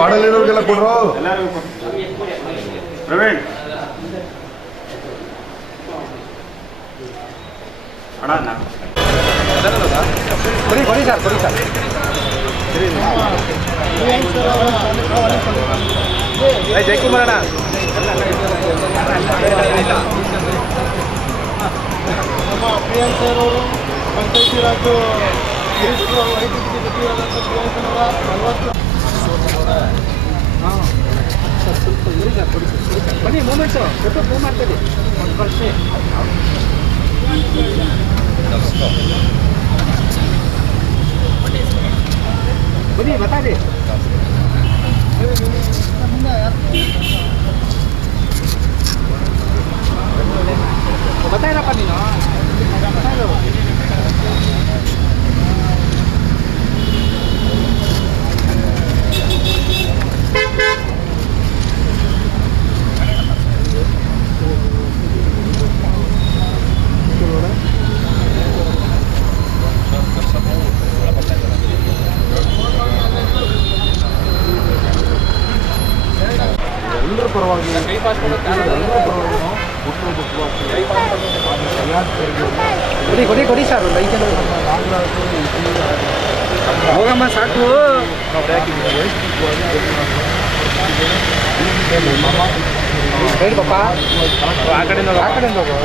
ವಾರ್ಡಲ್ಲಿರೋರ್ಗೆಲ್ಲ ಕೊಡ್ರು? ಎಲ್ಲರಿಗೂ ಪ್ರವೀಣ್. ಅಣ್ಣ ಕೊಡಿ ಕೊಡಿ ಸರ್ ಕೊಡಿ ಸರ್. ಜಯಕುಮಾರ್ ಅಣ್ಣ. ನಮ್ಮ ಪ್ರಿಯಾಂಕರವರು ಪಂಚಾಯತಿ ರಾಜು ವರಿಷ್ಠರು ವೈದ್ಯಕೀಯ ಸಚಿವರಾದಂಥ ಪ್ರಿಯಾಂಕರವರ ನಲವತ್ತು ಬನ್ನಿ ಮೂಮೆಂಟ್ಸು ಮಾಡ್ತೀರಿ ಮೂವ್ ಕಳಿಸಿ ಬನ್ನಿ ಬತ್ತಾಡಿ ಬತ್ತಾಯಿರಪ್ಪ ಪರವಾಗಿ ಎಲ್ಲರ ಪರವಾಗಿ ನಾವು ಹುಟ್ಟು ಕೊಡಿ ಕೊಡಿ ಕೊಡಿ ಸರ್ ಲೈಟ್ ಹೋಗಮ್ಮ ಸಾಕು ಹೇಳಿ ಪಾಪ ಆ ಕಡೆಯಿಂದ ಹೋಗು, ಆ ಕಡೆಯಿಂದ ಹೋಗು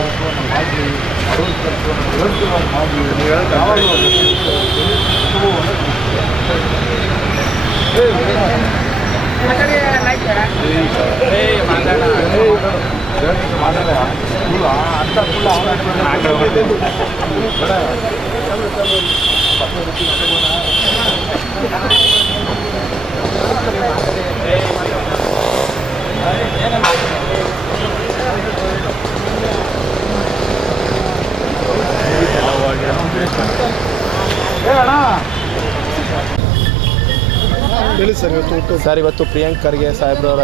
ಹೇಳಿ ಸರ್ ಇವತ್ತು ಹುಟ್ಟು ಸರ್ ಇವತ್ತು ಪ್ರಿಯಾಂಕ್ ಖರ್ಗೆ ಸಾಹೇಬ್ರವರ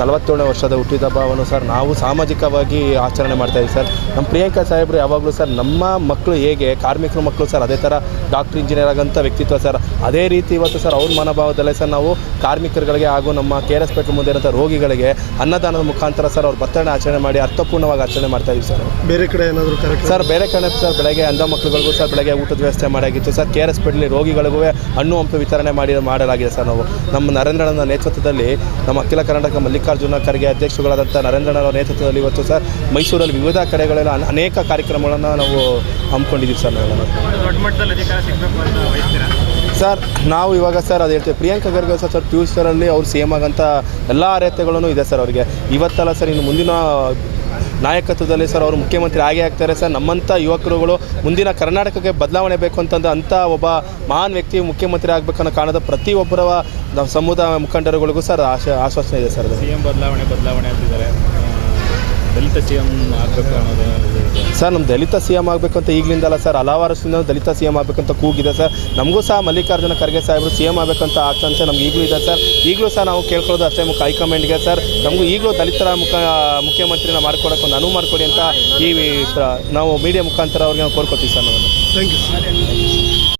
ನಲವತ್ತೇಳನೇ ವರ್ಷದ ಹುಟ್ಟಿದ ಹಬ್ಬವನ್ನು ಸರ್ ನಾವು ಸಾಮಾಜಿಕವಾಗಿ ಆಚರಣೆ ಮಾಡ್ತಾ ಇದ್ದೀವಿ ಸರ್. ನಮ್ಮ ಪ್ರಿಯಾಂಕಾ ಸಾಹೇಬ್ರು ಯಾವಾಗಲೂ ಸರ್ ನಮ್ಮ ಮಕ್ಕಳು ಹೇಗೆ ಕಾರ್ಮಿಕರ ಮಕ್ಕಳು ಸರ್ ಅದೇ ಥರ ಡಾಕ್ಟರ್ ಇಂಜಿನಿಯರ್ ಆಗಂಥ ವ್ಯಕ್ತಿತ್ವ ಸರ್. ಅದೇ ರೀತಿ ಇವತ್ತು ಸರ್ ಅವ್ರ ಮನೋಭಾವದಲ್ಲೇ ಸರ್ ನಾವು ಕಾರ್ಮಿಕರುಗಳಿಗೆ ಹಾಗೂ ನಮ್ಮ ಕೆ ಆರ್ ಎಸ್ ಪೇಟ್ ಮುಂದೆ ಇರೋಂಥ ರೋಗಿಗಳಿಗೆ ಅನ್ನದಾನದ ಮುಖಾಂತರ ಸರ್ ಅವ್ರ ಬರ್ತಡೇ ಆಚರಣೆ ಮಾಡಿ ಅರ್ಥಪೂರ್ಣವಾಗಿ ಆಚರಣೆ ಮಾಡ್ತಾ ಇದ್ದೀವಿ ಸರ್. ಬೇರೆ ಕಡೆ ಏನಾದರೂ ಸರ್ ಬೇರೆ ಕಡೆ ಸರ್ ಬೆಳಗ್ಗೆ ಅಂಧ ಮಕ್ಕಳುಗಳಿಗೂ ಸರ್ ಬೆಳಗ್ಗೆ ಊಟದ ವ್ಯವಸ್ಥೆ ಮಾಡಾಗಿತ್ತು ಸರ್. ಕೆ ಆರ್ ಎಸ್ ಪೇಟ್ಲಿ ರೋಗಿಗಳಿಗೂ ಹಣ್ಣು ಹಂಪು ವಿತರಣೆ ಮಾಡಿ ಮಾಡಲಾಗಿದೆ ಸರ್ ನಾವು. ನಮ್ಮ ನರೇಂದ್ರನ ನೇತೃತ್ವದಲ್ಲಿ ನಮ್ಮ ಅಖಿಲ ಕರ್ನಾಟಕ ಮಲ್ಲಿಕಾರ್ಜುನ ಖರ್ಗೆ ಅಧ್ಯಕ್ಷಗಳಾದಂಥ ನರೇಂದ್ರನವರ ನೇತೃತ್ವದಲ್ಲಿ ಇವತ್ತು ಸರ್ ಮೈಸೂರಲ್ಲಿ ವಿವಿಧ ಕಡೆಗಳಲ್ಲಿ ಅನೇಕ ಕಾರ್ಯಕ್ರಮಗಳನ್ನು ನಾವು ಹಮ್ಮಿಕೊಂಡಿದ್ದೀವಿ ಸರ್ ನಾವು ದೊಡ್ಡ ಮಟ್ಟದಲ್ಲಿ ಅಧಿಕಾರ ಸಿಗಬೇಕು ಅಂತ ಬಯಸ್ತೀರಾ? ಸರ್ ನಾವು ಇವಾಗ ಸರ್ ಅದು ಹೇಳ್ತೀವಿ. ಪ್ರಿಯಾಂಕಾ ಖರ್ಗೆ ಸರ್ ಸರ್ ಫ್ಯೂಚರಲ್ಲಿ ಅವ್ರು ಸೇಮ್ ಆಗಂಥ ಎಲ್ಲ ಅರ್ಹತೆಗಳೂ ಇದೆ ಸರ್ ಅವರಿಗೆ. ಇವತ್ತಲ್ಲ ಸರ್ ಇನ್ನು ಮುಂದಿನ ನಾಯಕತ್ವದಲ್ಲಿ ಸರ್ ಅವರು ಮುಖ್ಯಮಂತ್ರಿ ಆಗೇ ಆಗ್ತಾರೆ ಸರ್ ನಮ್ಮಂಥ ಯುವಕರುಗಳು ಮುಂದಿನ ಕರ್ನಾಟಕಕ್ಕೆ ಬದಲಾವಣೆ ಬೇಕು ಅಂತಂದು ಅಂಥ ಒಬ್ಬ ಮಹಾನ್ ವ್ಯಕ್ತಿ ಮುಖ್ಯಮಂತ್ರಿ ಆಗಬೇಕನ್ನೋ ಕಾರಣದ ಪ್ರತಿಯೊಬ್ಬರ ಸಮುದಾಯ ಮುಖಂಡರುಗಳಿಗೂ ಸರ್ ಆಶ, ಆಶ್ವಾಸನೆ ಇದೆ ಸರ್ ಬದಲಾವಣೆ ಬದಲಾವಣೆ ಅಂತಿದ್ದಾರೆ ದಲಿತ ಸಿ ಎಂ ಆಗಬೇಕು ಅನ್ನೋದು. ಸರ್ ನಮ್ಮ ದಲಿತ ಸಿ ಎಂ ಆಗಬೇಕು ಅಂತ ಈಗಲಿಂದಲ್ಲ ಸರ್ ಹಲವಾರು ದಲಿತ ಸಿ ಎಂ ಆಗಬೇಕಂತ ಕೂಗಿದೆ ಸರ್. ನಮಗೂ ಸಹ ಮಲ್ಲಿಕಾರ್ಜುನ ಖರ್ಗೆ ಸಾಹೇಬರು ಸಿ ಎಂ ಆಗಬೇಕಂತ ಆಕಾಂಕ್ಷೆ ನಮ್ಗೆ ಈಗಲೂ ಇದೆ ಸರ್. ಈಗಲೂ ಸಹ ನಾವು ಕೇಳ್ಕೊಳ್ಳೋದು ಅಷ್ಟೇ ಮುಖ ಹೈಕಮಾಂಡ್ಗೆ ಸರ್. ನಮಗೂ ಈಗಲೂ ದಲಿತರ ಮುಖ ಮುಖ್ಯಮಂತ್ರಿನ ಮಾಡ್ಕೊಡೋಕೆ ಒಂದು ಅನುವು ಮಾಡಿಕೊಡಿ ಅಂತ ಈ ನಾವು ಮೀಡಿಯಾ ಮುಖಾಂತರ ಅವ್ರಿಗೆ ನಾವು ಕೋರ್ಕೊತೀವಿ ಸರ್ ನಾವು ಥ್ಯಾಂಕ್ ಯು ಸರ್